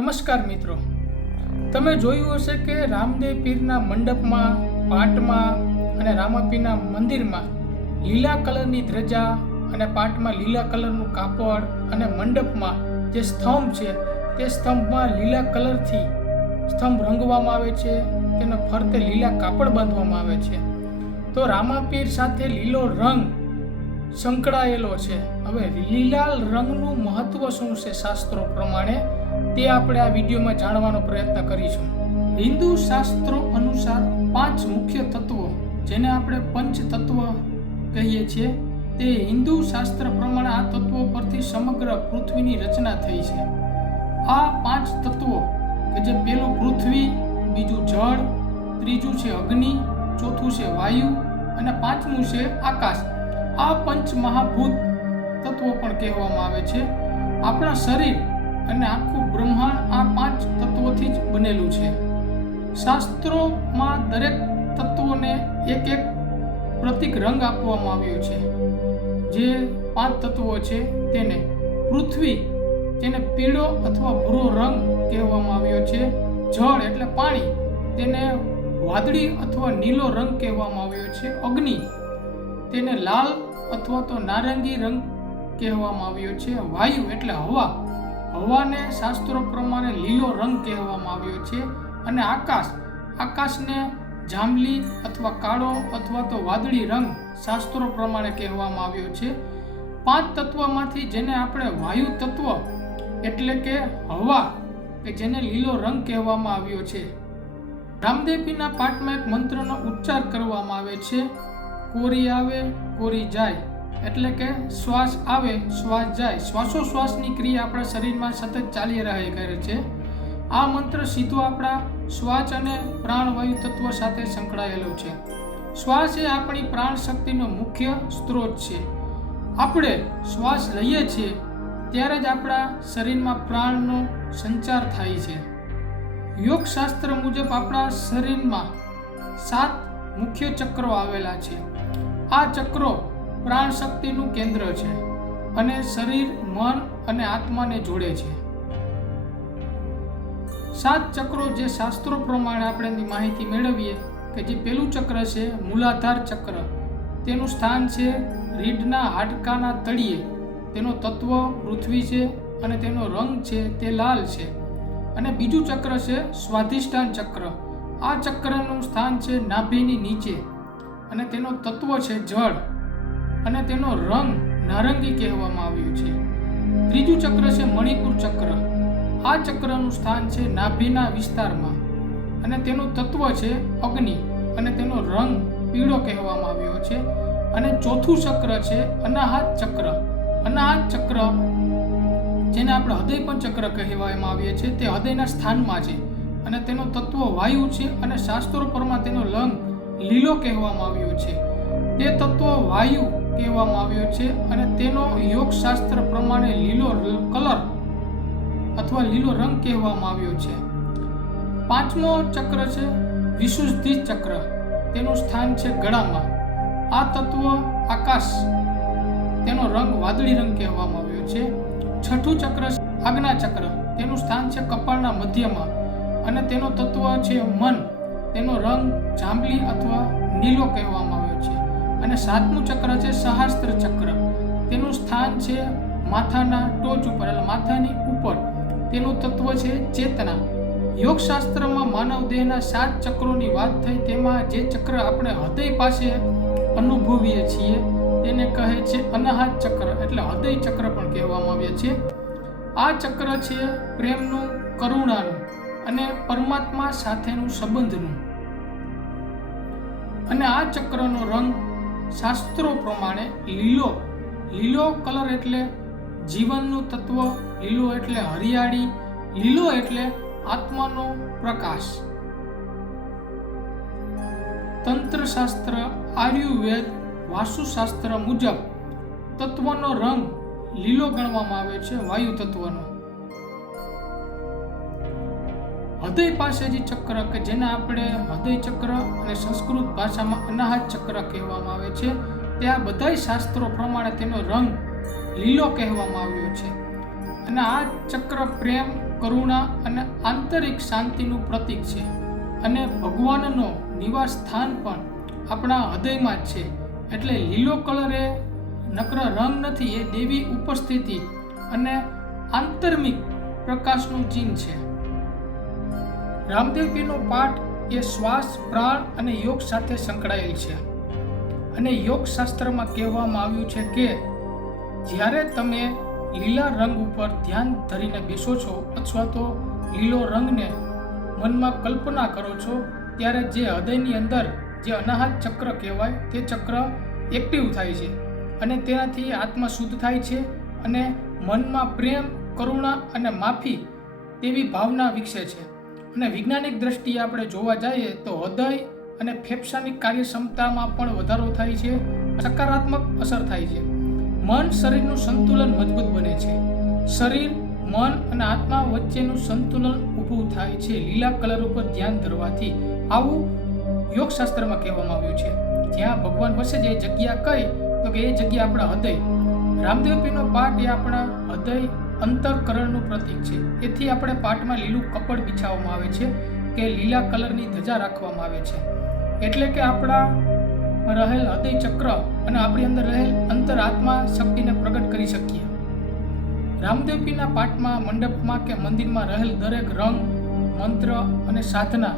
નમસ્કાર મિત્રો. તમે જોયું હશે કે રામદેવ પીરના મંડપમાં, પાટમાં અને રામાપીરના મંદિરમાં લીલા કલરની ધ્વજા અને પાટમાં લીલા કલરનું કાપડ અને મંડપમાં જે સ્તંભ છે, તે સ્તંભમાં લીલા કલરથી સ્તંભ રંગવામાં આવે છે, તેનો ફરતે લીલા કાપડ બાંધવામાં આવે છે. તો રામાપીર સાથે લીલો રંગ સંકળાયેલો છે. હવે લીલા રંગનું મહત્વ શું છે? શાસ્ત્રો પ્રમાણે તે આપણે આ વિડીયોમાં જાણવાનો પ્રયત્ન કરીશું. હિન્દુ શાસ્ત્રો અનુસાર પાંચ મુખ્ય તત્વો, જેને આપણે પંચ તત્વ કહીએ છીએ, તે હિન્દુ શાસ્ત્ર પ્રમાણે આ તત્વો પરથી સમગ્ર પૃથ્વીની રચના થઈ છે. આ પાંચ તત્વો, કે જે પેલું પૃથ્વી, બીજું જળ, ત્રીજું છે અગ્નિ, ચોથું છે વાયુ અને પાંચમું છે આકાશ. આ પંચ મહાભૂત તત્વો પણ કહેવામાં આવે છે. આપણા શરીર અને આખું બ્રહ્માંડ આ પાંચ તત્વોથી જ બનેલું છે. શાસ્ત્રોમાં દરેક તત્વોને એક એક પ્રતિક રંગ આપવામાં આવ્યો છે. જે પાંચ તત્વો છે તેને પૃથ્વી જેને પીળો અથવા ભૂરો રંગ કહેવામાં આવ્યો છે. જળ એટલે પાણી, તેને વાદળી અથવા નીલો રંગ કહેવામાં આવ્યો છે. અગ્નિ, તેને લાલ અથવા તો નારંગી રંગ કહેવામાં આવ્યો છે. વાયુ એટલે હવા હવાને શાસ્ત્રો પ્રમાણે લીલો રંગ કહેવામાં આવ્યો છે અને આકાશ, આકાશને જાંબલી અથવા કાળો અથવા તો વાદળી રંગ શાસ્ત્રો પ્રમાણે કહેવામાં આવ્યો છે. પાંચ તત્વમાંથી જેને આપણે વાયુ તત્વ એટલે કે હવા, કે જેને લીલો રંગ કહેવામાં આવ્યો છે. રામદેવીના પાઠમાં એક મંત્રનો ઉચ્ચાર કરવામાં આવે છે, કોરી આવે, કોરી જાય. એટલે કે શ્વાસ આવે, શ્વાસ જાય. શ્વાસોશ્વાસની ક્રિયા આપણા શરીરમાં સતત ચાલી રહે કરે છે. આ મંત્ર સીધો આપણા શ્વાસ અને પ્રાણવાયુ તત્વ સાથે સંકળાયેલો છે. શ્વાસ એ આપણી પ્રાણ શક્તિનો મુખ્ય સ્ત્રોત છે. આપણે શ્વાસ લઈએ છીએ, ત્યારે જ આપણા શરીરમાં પ્રાણનો સંચાર થાય છે. યોગશાસ્ત્ર મુજબ આપણા શરીરમાં સાત મુખ્ય ચક્રો આવેલા છે. આ ચક્રો પ્રાણ શક્તિનું કેન્દ્ર છે અને શરીર, મન અને આત્માને જોડે છે. સાત ચક્રો જે શાસ્ત્રો પ્રમાણે આપણે માહિતી મેળવીએ કે જે પેલું ચક્ર છે મૂલાધાર ચક્ર. તેનું સ્થાન છે રીઢના હાડકાના તળિયે. તેનો તત્વ પૃથ્વી છે અને તેનો રંગ છે તે લાલ છે. અને બીજું ચક્ર છે સ્વાધિષ્ઠાન ચક્ર. આ ચક્રનું સ્થાન છે નાભીની નીચે. અને તેનો તત્વ છે જળ. અને તેનો રંગ નારંગી કહેવામાં આવ્યું છે. ત્રીજું ચક્ર છે મણિપુર ચક્ર. આ ચક્રનું સ્થાન છે નાભીના વિસ્તારમાં. અને તેનું તત્વ છે અગ્નિ. અને તેનો રંગ પીળો કહેવામાં આવ્યો છે. અને ચોથું ચક્ર છે અનાહત ચક્ર. અનાહત ચક્ર, જેને આપણે હૃદય પણ ચક્ર કહેવામાં આવીએ છીએ, તે હૃદયના સ્થાનમાં છે. અને તેનો તત્વ વાયુ છે અને શાસ્ત્રો પરમાં તેનો રંગ લીલો કહેવામાં આવ્યો છે. તે તત્વ વાયુ કહેવામાં આવ્યો છે અને તેનો યોગશાસ્ત્ર પ્રમાણે લીલો કલર અથવા લીલો રંગ કહેવામાં આવ્યો છે. પાંચમો ચક્ર છે વિશુદ્ધિ ચક્ર. તેનું સ્થાન છે ગળામાં. આ તત્વ આકાશ. તેનો રંગ વાદળી રંગ કહેવામાં આવ્યો છે. છઠ્ઠું ચક્ર આજ્ઞા ચક્ર. તેનું સ્થાન છે કપાળના મધ્યમાં અને તેનો તત્વ છે મન. તેનો રંગ જાંબલી અથવા નીલો કહેવામાં અને સાતમું ચક્ર છે સહસ્ત્ર ચક્ર. તેનું સ્થાન છે માથાના ટોચ ઉપર, એટલે માથાની ઉપર. તેનું તત્વ છે ચેતના. યોગશાસ્ત્રમાં માનવ દેહના સાત ચક્રોની વાત થઈ, તેમાં જે ચક્ર આપણે હૃદય પાસે અનુભવીએ છીએ, તેને કહે છે અનાહત ચક્ર, એટલે હૃદય ચક્ર પણ કહેવામાં આવે છે. આ ચક્ર છે પ્રેમનું કરુણાનું અને પરમાત્મા સાથેનું સંબંધનું. અને આ ચક્રનો રંગ શાસ્ત્રો પ્રમાણે લીલો લીલો કલર એટલે જીવનનું તત્વ, લીલો એટલે હરિયાળી, લીલો એટલે આત્માનો પ્રકાશ. તંત્રશાસ્ત્ર, આયુર્વેદ, વાસ્તુશાસ્ત્ર મુજબ તત્વનો રંગ લીલો ગણવામાં આવે છે વાયુ તત્વનો હૃદય પાસે જે ચક્ર કે જેને આપણે હૃદય ચક્ર અને સંસ્કૃત ભાષામાં અનાહત ચક્ર કહેવામાં આવે છે, તે આ બધા શાસ્ત્રો પ્રમાણે તેનો રંગ લીલો કહેવામાં આવ્યો છે. અને આ ચક્ર પ્રેમ, કરુણા અને આંતરિક શાંતિનું પ્રતીક છે. અને ભગવાનનો નિવાસ સ્થાન પણ આપણા હૃદયમાં જ છે. એટલે લીલો કલર એ નકર રંગ નથી, એ દેવી ઉપસ્થિતિ અને આંતરમિક પ્રકાશનું ચિહ્ન છે. રામદેવ પીરનો પાઠ એ શ્વાસ, પ્રાણ અને યોગ સાથે સંકળાયેલ છે. અને યોગ શાસ્ત્રમાં કહેવામાં આવ્યું છે કે, જ્યારે તમે લીલા રંગ ઉપર ધ્યાન ધરીને બેસો છો અથવા તો લીલો રંગને મનમાં કલ્પના કરો છો, ત્યારે જે હૃદયની અંદર જે અનાહત ચક્ર કહેવાય, તે ચક્ર એક્ટિવ થાય છે અને તેનાથી આત્મા શુદ્ધ થાય છે અને મનમાં પ્રેમ, કરુણા અને માફી તેવી ભાવના વિકસે છે. અને વૈજ્ઞાનિક દ્રષ્ટિએ આપણે જોવા જઈએ તો હૃદય અને ફેફસાની કાર્યક્ષમતામાં પણ વધારો થાય છે, સકારાત્મક અસર થાય છે. મન શરીરનું સંતુલન મજબૂત બને છે. શરીર, મન અને આત્મા વચ્ચેનું સંતુલન ઊભું થાય છે. લીલા કલર ઉપર ધ્યાન ધરવાથી આવું યોગશાસ્ત્રમાં કહેવામાં આવ્યું છે. જ્યાં ભગવાન વસે જે જગ્યા કઈ, તો કે એ જગ્યા આપણા હૃદય રામદેવ પીરનો પાઠ એ આપણા હૃદય અંતરકરણનું પ્રતીક છે. એથી આપણે પાઠમાં લીલું કપડ બિછાવવામાં આવે છે કે લીલા કલરની ધજા રાખવામાં આવે છે. એટલે કે આપણા રહેલ હૃદય ચક્ર અને આપણી અંદર રહેલ અંતર આત્મા શક્તિને પ્રગટ કરી શકીએ. રામદેવપીના પાઠમાં, મંડપમાં કે મંદિરમાં રહેલ દરેક રંગ, મંત્ર અને સાધના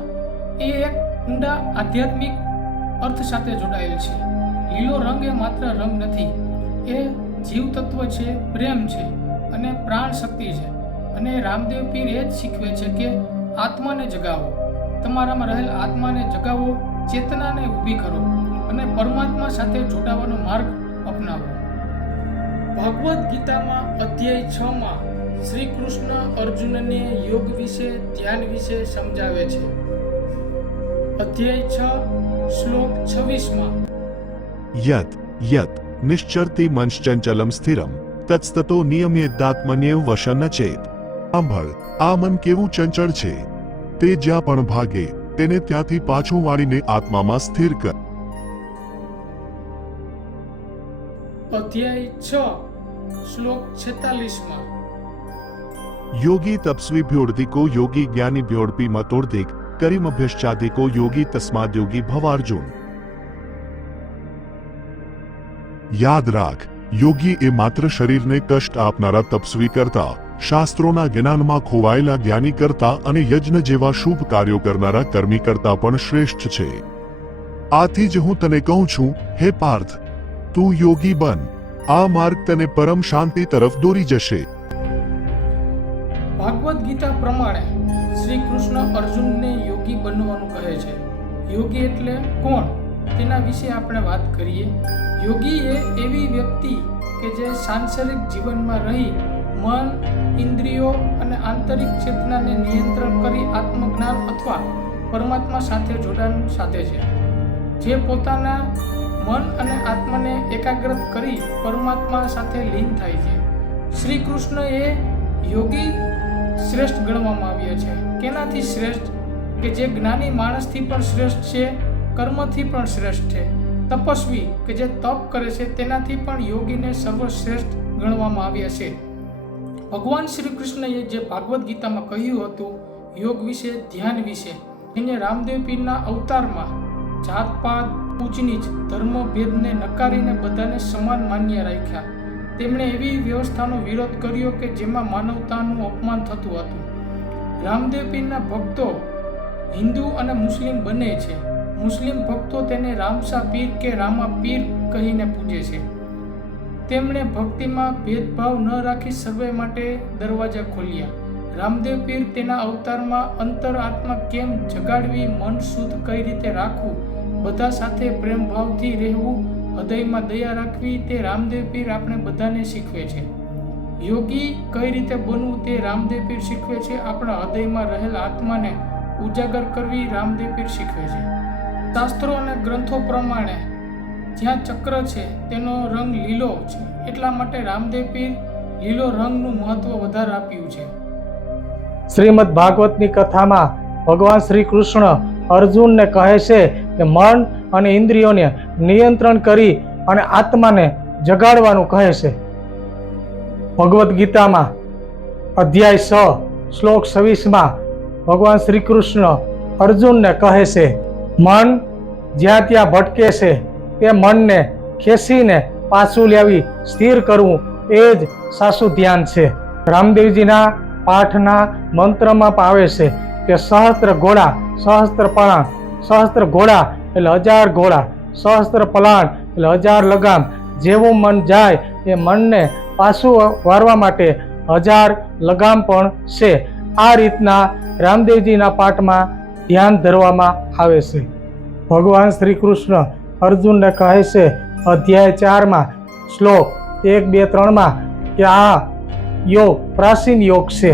એ એક ઊંડા આધ્યાત્મિક અર્થ સાથે જોડાયેલ છે. લીલો રંગ એ માત્ર રંગ નથી, એ જીવ તત્વ છે, પ્રેમ છે અને પ્રાણ શક્તિ છે. અને રામદેવ પીર એ જ શીખવે છે કે આત્માને જગાવો. તમારામાં રહેલ આત્માને જગાવો, ચેતનાને ઊભી કરો અને પરમાત્મા સાથે જોડાવાનો માર્ગ અપનાવો. ભગવદ્ ગીતામાં અધ્યાય છ માં શ્રી કૃષ્ણ અર્જુનને યોગ વિશે, ધ્યાન વિશે સમજાવે છે. અધ્યાય છ, શ્લોક છવ્વીસમાં યત યત નિશ્ચરતી મંશ્ચંચલમ સ્થિરમ તત્સ્તતો નિયમ્યેદાત્મન્યેવ વશન ચેત સાંભળ આ મન કેવું ચંચળ છે તે જ્યાં પણ ભાગે તેને ત્યાંથી પાછું વાળીને આત્મામાં સ્થિર કર અધ્યાય છ શ્લોક છેતાલીસમાં યોગી યોગી જ્ઞાનીભ્યોર્પી મતોર્ધિક કરીમભ્યશ્ચાધિકો યોગી તસ્માદ યોગી ભવાર્જુન યાદ રાખ, યોગી એ માત્ર શરીરને કષ્ટ આપનારા તપસ્વી કરતા, શાસ્ત્રોના જ્ઞાનમાં ખોવાયેલા જ્ઞાની કરતા અને યજ્ઞ જેવા શુભ કાર્યો કરનારા કર્મી કરતા પણ શ્રેષ્ઠ છે. આથી જ હું તને કહું છું, હે પાર્થ, તું યોગી બન. આ માર્ગ તને પરમ શાંતિ તરફ દોરી જશે. ભાગવત ગીતા પ્રમાણે શ્રી કૃષ્ણ અર્જુનને યોગી બનવાનું કહે છે. યોગી એટલે કોણ? તેના વિશે આપણે વાત કરીએ. યોગી એ એવી વ્યક્તિ કે જે સાંસારિક જીવનમાં રહી, મન, ઇન્દ્રિયો અને આંતરિક ચેતનાને નિયંત્રણ કરી આત્મજ્ઞાન અથવા પરમાત્મા સાથે જોડાણ સાધે છે. જે પોતાના મન અને આત્માને એકાગ્રત કરી પરમાત્મા સાથે લીન થાય છે. શ્રી કૃષ્ણ એ યોગી શ્રેષ્ઠ ગણવામાં આવ્યા છે. કેનાથી શ્રેષ્ઠ? કે જે જ્ઞાની માણસથી પણ શ્રેષ્ઠ છે? કર્મથી પણ શ્રેષ્ઠ છે. તપસ્વી કે જે તપ કરે છે તેનાથી પણ યોગીને સર્વશ્રેષ્ઠ ગણવામાં આવ્યા છે. ભગવાન શ્રી કૃષ્ણએ જે ભાગવદ્ ગીતામાં કહ્યું હતું, યોગ વિશે, ધ્યાન વિશે એને રામદેવ પીરના અવતારમાં જાતપાત ઉચનીચ ધર્મ, ભેદને નકારીને બધાને સમાન માન્ય રાખ્યા. તેમણે એવી વ્યવસ્થાનો વિરોધ કર્યો કે જેમાં માનવતાનું અપમાન થતું હતું. રામદેવ પીરના ભક્તો હિન્દુ અને મુસ્લિમ બંને છે. મુસ્લિમ ભક્તો તેને રામસા પીર કે રામા પીર કહીને પૂજે છે. તેમણે ભક્તિમાં ભેદભાવ ન રાખી સર્વે માટે દરવાજા ખોલ્યા. રામદેવ પીર તેના અવતારમાં અંતર આત્મા કેમ જગાડવી, મન શુદ્ધ કઈ રીતે રાખવું, બધા સાથે પ્રેમ ભાવથી રહેવું, હૃદયમાં દયા રાખવી તે રામદેવ પીર આપણે બધાને શીખવે છે. યોગી કઈ રીતે બનવું તે રામદેવ પીર શીખવે છે, આપણા હૃદયમાં રહેલ આત્માને ઉજાગર કરવી રામદેવ પીર શીખવે છે. શાસ્ત્રો અને ગ્રંથો પ્રમાણે જ્યાં ચક્ર છે, તેનો રંગ લીલો છે. એટલા માટે રામદેવ પીર લીલો રંગનું મહત્વ વધારે આપ્યું છે. શ્રીમદ ભાગવતની કથામાં ભગવાન શ્રી કૃષ્ણ અર્જુનને કહે છે કે મન અને ઇન્દ્રિયોને નિયંત્રણ કરી અને આત્માને જગાડવાનું કહે છે. ભગવદ્ ગીતામાં અધ્યાય છ, શ્લોક છવ્વીસમાં ભગવાન શ્રી કૃષ્ણ અર્જુનને કહે છે મન જ્યાં ત્યાં ભટકે છે તે મનને ખેંચીને પાછું લાવી સ્થિર કરવું એ જ સાસુ ધ્યાન છે. રામદેવજીના પાઠના મંત્રમાં પણ આવે છે કે સહસ્ત્ર ઘોડા, સહસ્ત્ર પળાણ સહસ્ત્ર ઘોડા એટલે હજાર ઘોડા, સહસ્ત્ર પલાણ એટલે હજાર લગામ. જેવું મન જાય એ મનને પાછું વારવા માટે હજાર લગામ પણ છે. આ રીતના રામદેવજીના પાઠમાં ધ્યાન ધરવામાં આવે છે. ભગવાન શ્રી કૃષ્ણ અર્જુનને કહે છે, અધ્યાય ચારમાં, શ્લોક એક, બે, ત્રણમાં કે આ યોગ પ્રાચીન યોગ છે.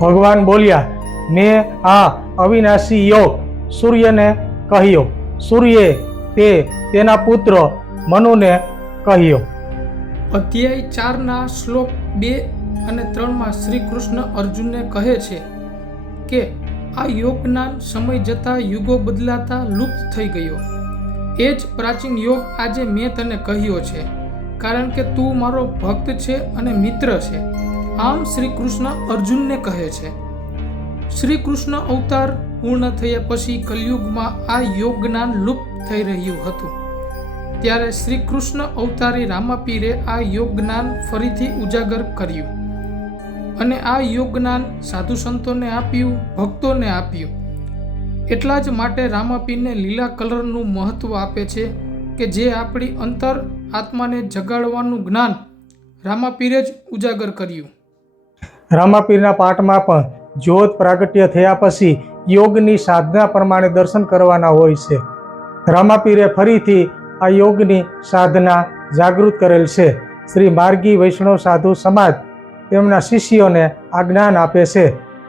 ભગવાન બોલ્યા મેં આ અવિનાશી યોગ સૂર્યને કહ્યો. સૂર્યે તે તેના પુત્ર મનુને કહ્યો. અધ્યાય ચારના, શ્લોક બે અને ત્રણમાં શ્રી કૃષ્ણ અર્જુનને કહે છે કે આ યોગ જ્ઞાન સમય જતાં યુગો બદલાતા લુપ્ત થઈ ગયો. એ જ પ્રાચીન યોગ આજે મેં તને કહ્યો છે. કારણ કે તું મારો ભક્ત છે અને મિત્ર છે. આમ શ્રી કૃષ્ણ અર્જુનને કહે છે. શ્રી કૃષ્ણ અવતાર પૂર્ણ થયા પછી કલયુગમાં આ યોગ જ્ઞાન લુપ્ત થઈ રહ્યું હતું. ત્યારે શ્રી કૃષ્ણ અવતારી રામાપીરે આ યોગ જ્ઞાન ફરીથી ઉજાગર કર્યું. અને આ યોગ જ્ઞાન સાધુ સંતોને આપ્યું, ભક્તોને આપ્યું. એટલા જ માટે રામાપીરને લીલા કલરનું મહત્વ આપે છે કે જે આપણી અંતર આત્માને જગાડવાનું જ્ઞાન રામાપીરે જ ઉજાગર કર્યું. રામાપીરના પાઠમાં પણ જ્યોત પ્રાગટ્ય થયા પછી યોગની સાધના પ્રમાણે દર્શન કરવાના હોય છે. રામાપીરે ફરીથી આ યોગની સાધના જાગૃત કરેલ છે. શ્રી માર્ગી વૈષ્ણવ સાધુ સમાજ તેમના શિષ્યોને આ જ્ઞાન આપે છે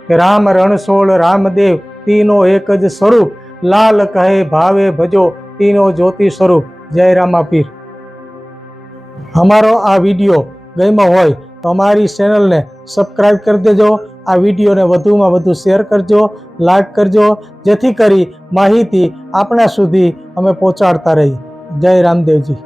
કે રામ રણછોડ રામદેવ, તીનો એક જ સ્વરૂપ. લાલ કહે, ભાવે, ભજો, તીનો જ્યોતિ સ્વરૂપ. જય રામાપીર. અમારો આ વીડિયો ગમ્યો હોય તો અમારી ચેનલને સબસ્ક્રાઈબ કરી દેજો. આ વિડીયોને વધુમાં વધુ શેર કરજો, લાઈક કરજો, જેથી કરી માહિતી આપણા સુધી અમે પહોંચાડતા રહી જય રામદેવજી.